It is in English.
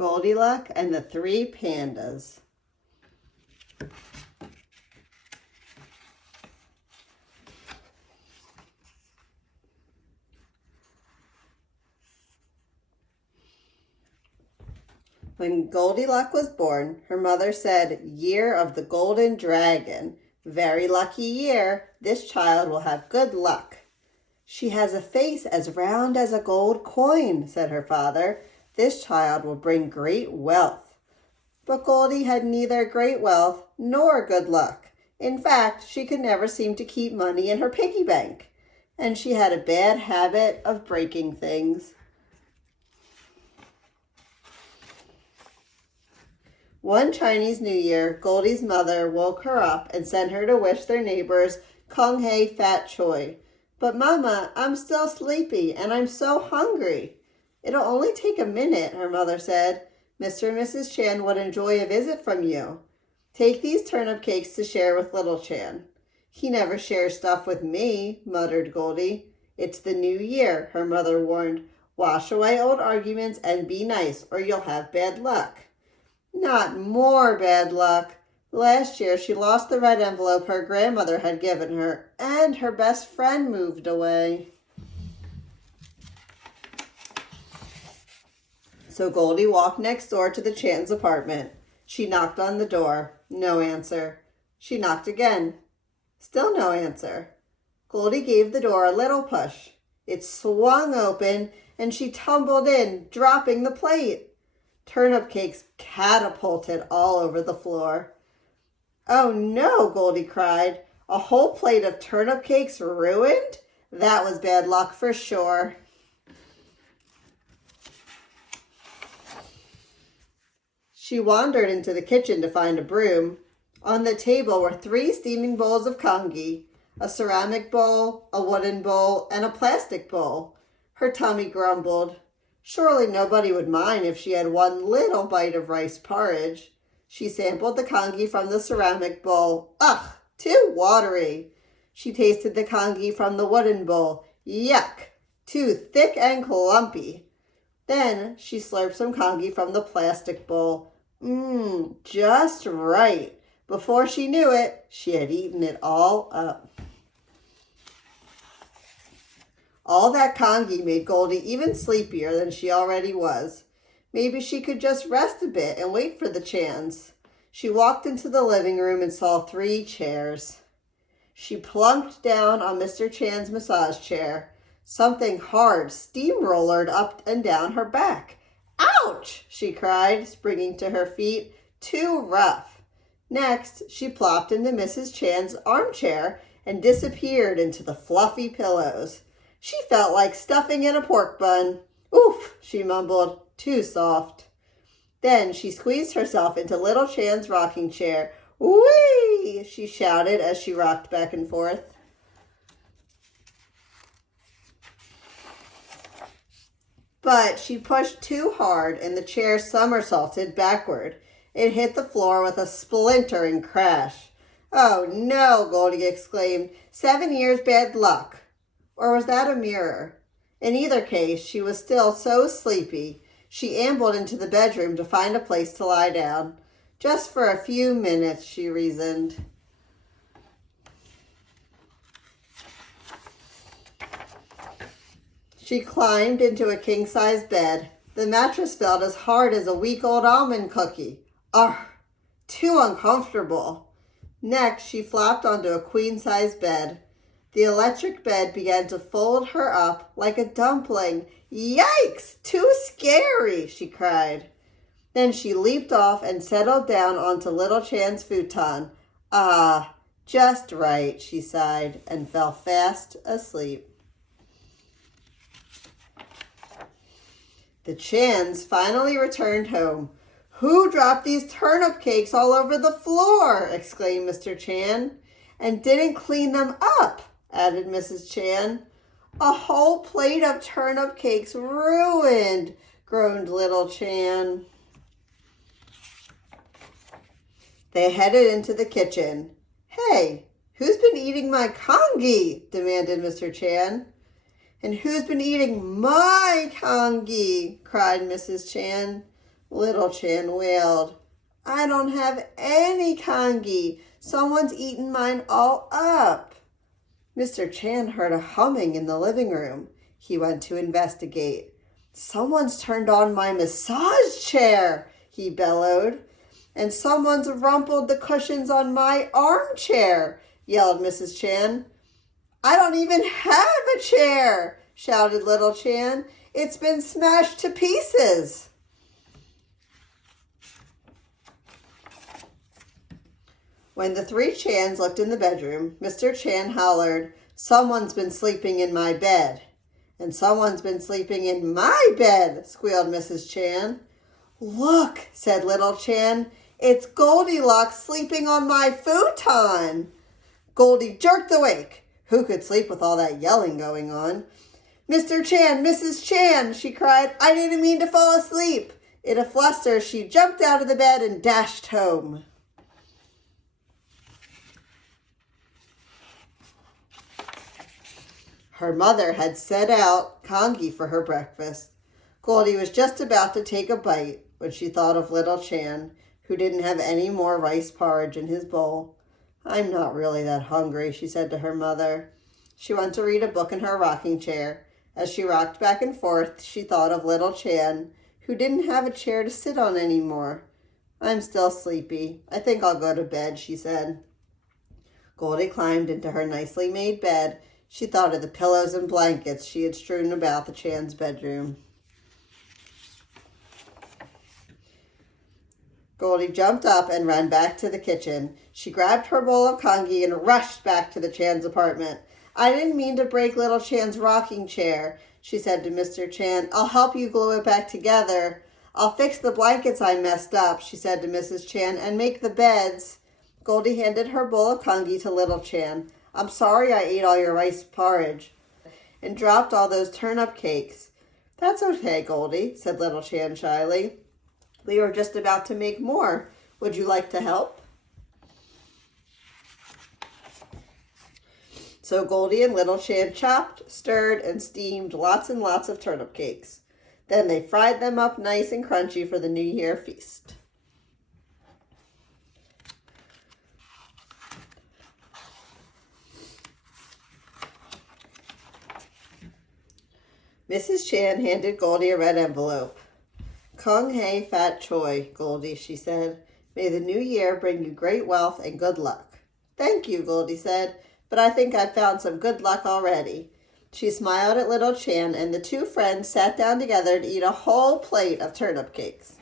Goldy Luck and the Three Pandas. When Goldy Luck was born, her mother said, "Year of the Golden Dragon. Very lucky year. This child will have good luck." "She has a face as round as a gold coin," said her father. "This child will bring great wealth." But Goldy had neither great wealth nor good luck. In fact, she could never seem to keep money in her piggy bank, and she had a bad habit of breaking things. One Chinese New Year, Goldy's mother woke her up and sent her to wish their neighbors Kung Hei Fat Choi. "But Mama, I'm still sleepy and I'm so hungry." "It'll only take a minute," her mother said. "Mr. and Mrs. Chan would enjoy a visit from you. Take these turnip cakes to share with little Chan." "He never shares stuff with me," muttered Goldy. "It's the new year," her mother warned. "Wash away old arguments and be nice or you'll have bad luck." "Not more bad luck. Last year she lost the red envelope her grandmother had given her, and her best friend moved away." So Goldy walked next door to the Chan's apartment. She knocked on the door. No answer. She knocked again. Still no answer. Goldy gave the door a little push. It swung open, and she tumbled in, dropping the plate. Turnip cakes catapulted all over the floor. "Oh no," Goldy cried. "A whole plate of turnip cakes ruined? That was bad luck for sure." She wandered into the kitchen to find a broom. On the table were 3 steaming bowls of congee, a ceramic bowl, a wooden bowl, and a plastic bowl. Her tummy grumbled. Surely nobody would mind if she had one little bite of rice porridge. She sampled the congee from the ceramic bowl. Ugh, too watery. She tasted the congee from the wooden bowl. Yuck, too thick and clumpy. Then she slurped some congee from the plastic bowl. Just right. Before she knew it, she had eaten it all up. All that congee made Goldy even sleepier than she already was. Maybe she could just rest a bit and wait for the Chans. She walked into the living room and saw 3 chairs. She plunked down on Mr. Chan's massage chair. Something hard steamrollered up and down her back. "Ouch!" she cried, springing to her feet. "Too rough." Next, she plopped into Mrs. Chan's armchair and disappeared into the fluffy pillows. She felt like stuffing in a pork bun. "Oof," she mumbled, "too soft." Then she squeezed herself into little Chan's rocking chair. "Whee!" she shouted as she rocked back and forth. But she pushed too hard and the chair somersaulted backward. It hit the floor with a splintering crash. "Oh no," Goldy exclaimed. 7 years bad luck. Or was that a mirror? In either case, she was still so sleepy. She ambled into the bedroom to find a place to lie down. "Just for a few minutes," she reasoned. She climbed into a king-size bed. The mattress felt as hard as a week-old almond cookie. Ugh, too uncomfortable. Next, she flopped onto a queen-size bed. The electric bed began to fold her up like a dumpling. "Yikes! Too scary!" she cried. Then she leaped off and settled down onto little Chan's futon. "Ah, just right," she sighed and fell fast asleep. The Chans finally returned home. "Who dropped these turnip cakes all over the floor?" exclaimed Mr. Chan. "And didn't clean them up," added Mrs. Chan. "A whole plate of turnip cakes ruined," groaned little Chan. They headed into the kitchen. "Hey, who's been eating my congee?" demanded Mr. Chan. "And who's been eating my congee?" cried Mrs. Chan. Little Chan wailed. I don't have any congee. Someone's eaten mine all up. Mr. Chan heard a humming in the living room. He went to investigate. Someone's turned on my massage chair, he bellowed. And someone's rumpled the cushions on my armchair, yelled Mrs. Chan. I don't even have a chair, shouted Little Chan. It's been smashed to pieces. When the three Chans looked in the bedroom, Mr. Chan hollered, Someone's been sleeping in my bed. And someone's been sleeping in my bed, squealed Mrs. Chan. Look, said Little Chan, it's Goldilocks sleeping on my futon. Goldie jerked awake. Who could sleep with all that yelling going on? Mr. Chan, Mrs. Chan, she cried, I didn't mean to fall asleep. In a fluster, she jumped out of the bed and dashed home. Her mother had set out congee for her breakfast. Goldie was just about to take a bite when she thought of Little Chan, who didn't have any more rice porridge in his bowl. I'm not really that hungry, she said to her mother. She went to read a book in her rocking chair. As she rocked back and forth, she thought of Little Chan, who didn't have a chair to sit on anymore. I'm still sleepy. I think I'll go to bed, she said. Goldie climbed into her nicely made bed. She thought of the pillows and blankets she had strewn about the Chan's bedroom. Goldie jumped up and ran back to the kitchen. She grabbed her bowl of congee and rushed back to the Chan's apartment. I didn't mean to break Little Chan's rocking chair, she said to Mr. Chan. I'll help you glue it back together. I'll fix the blankets I messed up, she said to Mrs. Chan, and make the beds. Goldie handed her bowl of congee to Little Chan. I'm sorry I ate all your rice porridge and dropped all those turnip cakes. That's okay, Goldie, said Little Chan shyly. We were just about to make more. Would you like to help? So Goldie and Little Chan chopped, stirred, and steamed lots and lots of turnip cakes. Then they fried them up nice and crunchy for the New Year feast. Mrs. Chan handed Goldie a red envelope. Kung Hei Fat Choi, Goldie, she said. May the new year bring you great wealth and good luck. Thank you, Goldie said, but I think I've found some good luck already. She smiled at Little Chan, and the two friends sat down together to eat a whole plate of turnip cakes.